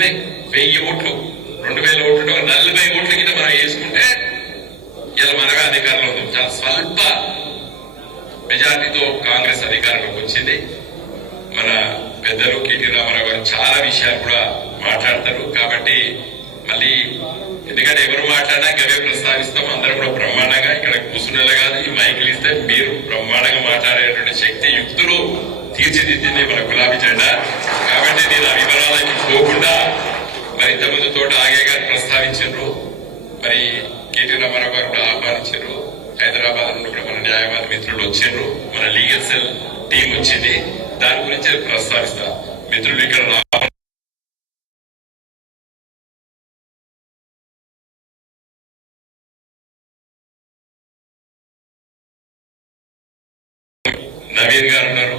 1000 ఓట్లు 2000 ఓట్లు 40 ఓట్ల కింద మనం వేసుకుంటే ఇలా మనగా అధికారంలో ఉంది. చాలా స్వల్ప మెజార్టీతో కాంగ్రెస్ అధికారంలోకి వచ్చింది. మన పెద్దలు కేటీ రామారావు గారు చాలా విషయాలు కూడా మాట్లాడతారు. కాబట్టి మళ్ళీ ఎందుకంటే ఎవరు మాట్లాడినా గవే ప్రస్తావిస్తాం. అందరూ కూడా బ్రహ్మాండంగా ఇక్కడ కూర్చునేలా కాదు, ఈ మైకులు ఇస్తే మీరు బ్రహ్మాండంగా మాట్లాడేటువంటి శక్తి యుక్తులు తీర్చిదిద్దింది మన గులాబీ జెండా. కాబట్టి నేను ఆ వివరాలకి పోకుండా మరి ఇంతకుముందు తోట ఆగే గారు ప్రస్తావించారు, మరి కేటీ రామారావు గారు కూడా ఆహ్వానించారు. హైదరాబాద్ నుండి కూడా మన న్యాయవాద మిత్రులు వచ్చారు, మన లీగల్ సెల్ టీం వచ్చింది. దాని గురించి ప్రస్తావిస్తా. మిత్రులు ఇక్కడ నవీన్ గారు ఉన్నారు.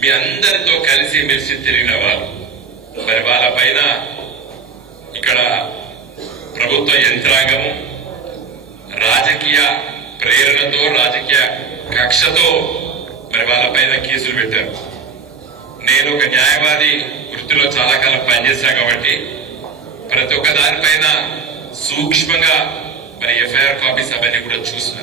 మీ అందరితో కలిసి మెలిసి తిరిగిన వాళ్ళు. మరి వాళ్ళ పైన ఇక్కడ ప్రభుత్వ యంత్రాంగము రాజకీయ ప్రేరణతో రాజకీయ కక్షతో మరి వాళ్ళ పైన కేసులు పెట్టారు. నేను ఒక న్యాయవాది వృత్తిలో చాలా కాలం పనిచేశా కాబట్టి ప్రతి ఒక్క దానిపైన సూక్ష్మంగా మరి ఎఫ్ఐఆర్ కాపీస్ అవన్నీ కూడా చూసినా.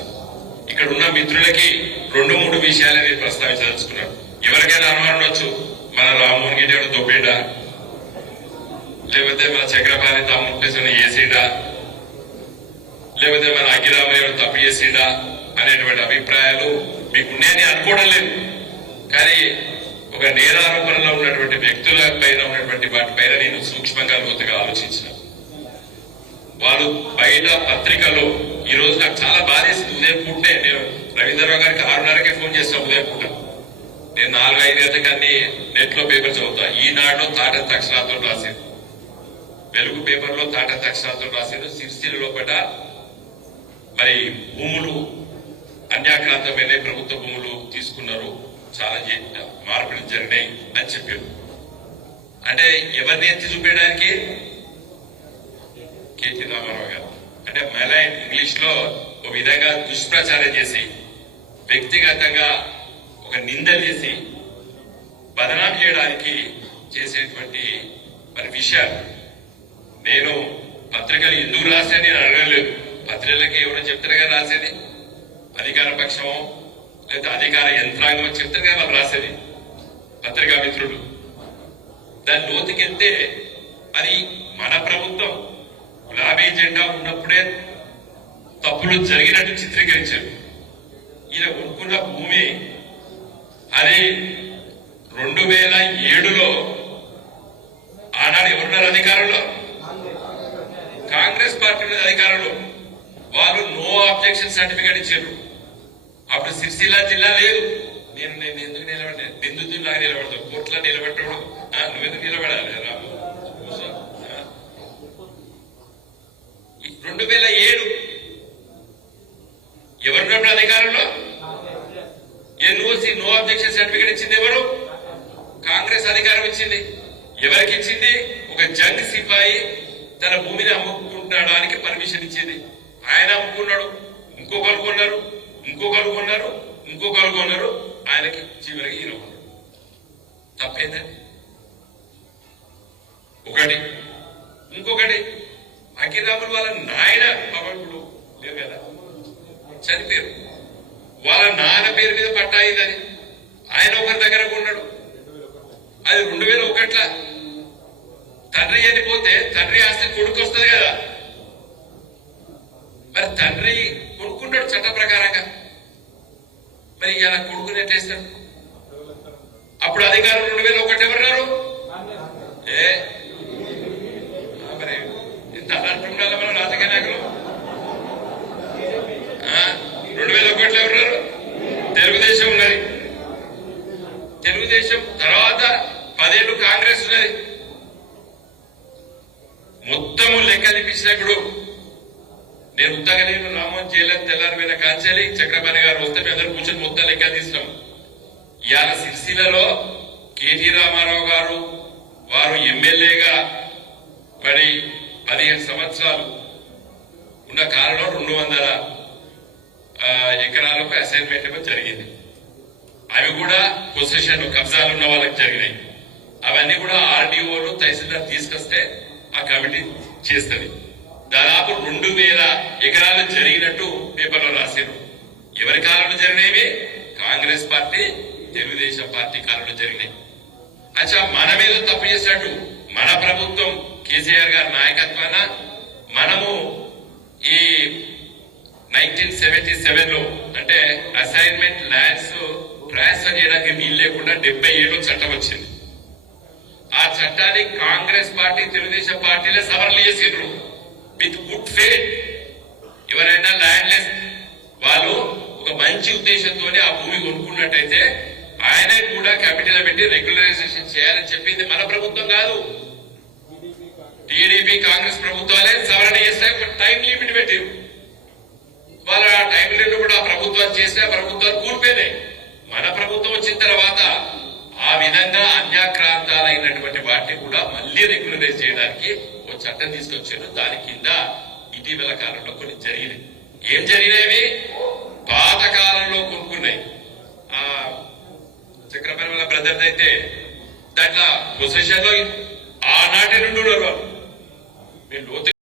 ఇక్కడ ఉన్న మిత్రులకి 2-3 విషయాలు నేను ప్రస్తావించదలుచుకున్నాను. ఎవరికైనా అనుమానం ఉండొచ్చు, మన రామ్మోహన్ రెడ్డి ఎవరు దొబ్బేడా, లేకపోతే మన చక్రపాణి తాము ఏసీడా, లేకపోతే మన అఖిరామయ్య తప్పు చేసిండా అనేటువంటి అభిప్రాయాలు మీకు ఉన్నాయని అనుకోవడం లేదు. కానీ ఒక నేరారోపణలో ఉన్నటువంటి వ్యక్తుల పైన ఉన్నటువంటి వాటిపైన నేను సూక్ష్మంగా లోతుగా ఆలోచించిన. వాళ్ళు బయట పత్రికలో ఈ రోజు నాకు చాలా బాధేసింది. ఉదయం పూటే నేను రవీంద్రరావు గారికి 6:30కే ఫోన్ చేస్తాను. ఉదయం పూట నేను 4-5 గంటలకి అన్ని నెట్ లో పేపర్ చదువుతా. ఈనాడులో తాటంత అక్షరాలతో రాసేది, వెలుగు పేపర్లో తాటంత అక్షరాలతో రాసేది. సిరిసిల్ల లోపల మరి భూములు అన్యాక్రాంతమైన ప్రభుత్వ భూములు తీసుకున్నారు, చాలా మార్పులు జరిగినాయి అని చెప్పారు. అంటే ఎవరిని ఎత్తి చూపేయడానికి? కేటీ రామారావు గారు. అంటే మెలైన్ ఇంగ్లీష్ లో ఒక విధంగా దుష్ప్రచారం చేసి వ్యక్తిగతంగా ఒక నింద చేసి బదనాం చేయడానికి చేసేటువంటి మరి విషయాలు. నేను పత్రికలు ఎందుకు రాసేది నేను అడగలేదు. పత్రికలకి ఎవరో చెప్తారుగా రాసేది, అధికార పక్షమో లేదా అధికార యంత్రాంగం చెప్తారుగా వాళ్ళు రాసేది, పత్రికా మిత్రులు. దాని లోతుకెళ్తే అది మన ప్రభుత్వం గులాబీ జెండా ఉన్నప్పుడే తప్పులు జరిగినట్టు చిత్రీకరించారు. ఈయన కొనుక్కున్న భూమి అది 2007లో ఆనాడు ఎవరున్నారు అధికారంలో? కాంగ్రెస్ పార్టీ మీద అధికారంలో. వాళ్ళు నో అబ్జెక్షన్ సర్టిఫికేట్ ఇచ్చారు. అప్పుడు సిరిసిల్ల జిల్లా లేదు. నేను ఎందుకు నిలబడ్డా? ఎందుకు లాగా నిలబడతావు? కోర్టులో నిలబెట్టడం నువ్వెందుకు నిలబడాలి? రాము 2007 ఎవరున్నప్పుడు అధికారంలో? ఎన్ఓసి నో అబ్జెక్షన్ సర్టిఫికేట్ ఇచ్చింది ఎవరు? కాంగ్రెస్ అధికారం ఇచ్చింది. ఎవరికి ఇచ్చింది? ఒక జంగ్ సిపాయి తన భూమిని అమ్ముకుంటాడానికి పర్మిషన్ ఇచ్చింది. ఆయన అమ్ముకున్నాడు, ఇంకొకరు కొన్నారు, ఇంకొకరు కొన్నారు, ఇంకొకరు కొన్నారు, ఆయనకి చివరికి ఈయన కొన్నాడు. తప్పేందండి ఒకటి. ఇంకొకటి అఖిరాములు వాళ్ళ నాయన పవన్లు లేరు కదా, చనిపోయారు. వాళ్ళ నాన్న పేరు మీద పట్టా అయిందని ఆయన ఒకరి దగ్గర కొన్నాడు. అది 2001 తండ్రి చనిపోతే తండ్రి ఆస్తి కొడుకు వస్తుంది కదా, మరి తండ్రి కొనుక్కుంటాడు చట్ట ప్రకారంగా. మరి ఇలా కొడుకుని ఎట్లేస్తాడు? అప్పుడు అధికారం 2001 ఎవరున్నారు? మరి ఇంత అలాంటి ఉండాలి మనం రాజకీయ నాయకులు. 2001 ఎవరున్నారు? తెలుగుదేశం ఉన్నది. తెలుగుదేశం తర్వాత 10 ఏళ్ళు కాంగ్రెస్ ఉన్నది. మొత్తము లెక్క చూపించినప్పుడు నేను ఉత్తగా నేను రామోహన్ చేయలేదు. తెల్లారిపోయిన కాంచాలి చక్రపాణి గారు వస్తే అందరూ కూర్చొని మొత్తం లెక్క తీసినాం. ఇవాళ సిరిసిల్లలో కేటీ రామారావు గారు వారు ఎమ్మెల్యేగా మరి 15 సంవత్సరాలు ఉన్న కాలంలో 200 ఎకరాలకు అసైన్మెంట్ జరిగింది. అవి కూడా పొజిషన్ కబ్జాలు ఉన్న వాళ్ళకి జరిగినాయి. అవన్నీ కూడా ఆర్డీఓలు తహసీల్దార్ తీసుకొస్తే ఆ కమిటీ చేస్తుంది. దాదాపు 2000 ఎకరాలు జరిగినట్టు పేపర్లో రాశారు. ఎవరి కాలంలో జరిగినవి? కాంగ్రెస్ పార్టీ, తెలుగుదేశం పార్టీ కాలంలో జరిగినాయి. అచ్చా, మన మీద తప్పు చేసినట్టు మన ప్రభుత్వం కేసీఆర్ గారి నాయకత్వాన మనము ఈ 1977 లో అంటే అసైన్మెంట్ ల్యాండ్స్ ట్రాన్స్ఫర్ చేయడానికి వీలు లేకుండా 77 చట్టం వచ్చింది. ఆ చట్టాన్ని కాంగ్రెస్ పార్టీ, తెలుగుదేశం పార్టీలే సవరణ చేసిండ్రు విత్ గుడ్ ఫెయిత్. ఎవరైనా ల్యాండ్లెస్ వాళ్ళు ఒక మంచి ఉద్దేశంతో ఆ భూమి కొనుక్కున్నట్టయితే ఆయన కూడా క్యాపిటల్ పెట్టి రెగ్యులరైజేషన్ చేయాలని చెప్పింది మన ప్రభుత్వం కాదు. టీడీపీ కాంగ్రెస్ ప్రభుత్వాలే సవరణ చేస్తే ఒక టైం లిమిట్ పెట్టారు. వాళ్ళ ఆ టైం లిమిట్ కూడా ఆ ప్రభుత్వాలు చేస్తే ఆ ప్రభుత్వాలు కూలిపోయినాయి. మన ప్రభుత్వం వచ్చిన తర్వాత ఆ విధంగా అన్యాక్రాంతాలైనటువంటి వాటిని కూడా మళ్లీ రెగ్యులరైజ్ చేయడానికి ఒక చట్టం తీసుకొచ్చారు. దాని కింద ఇటీవల కాలంలో కొన్ని జరిగినాయి. ఏం జరిగినవి? పాత కాలంలో కొనుక్కున్నాయి. ఆ చక్రపాణి వాళ్ళ బ్రదర్స్ అయితే దాంట్లో పొజిషన్ లో ఆనాటి నుండి ఉన్నారు వాళ్ళు.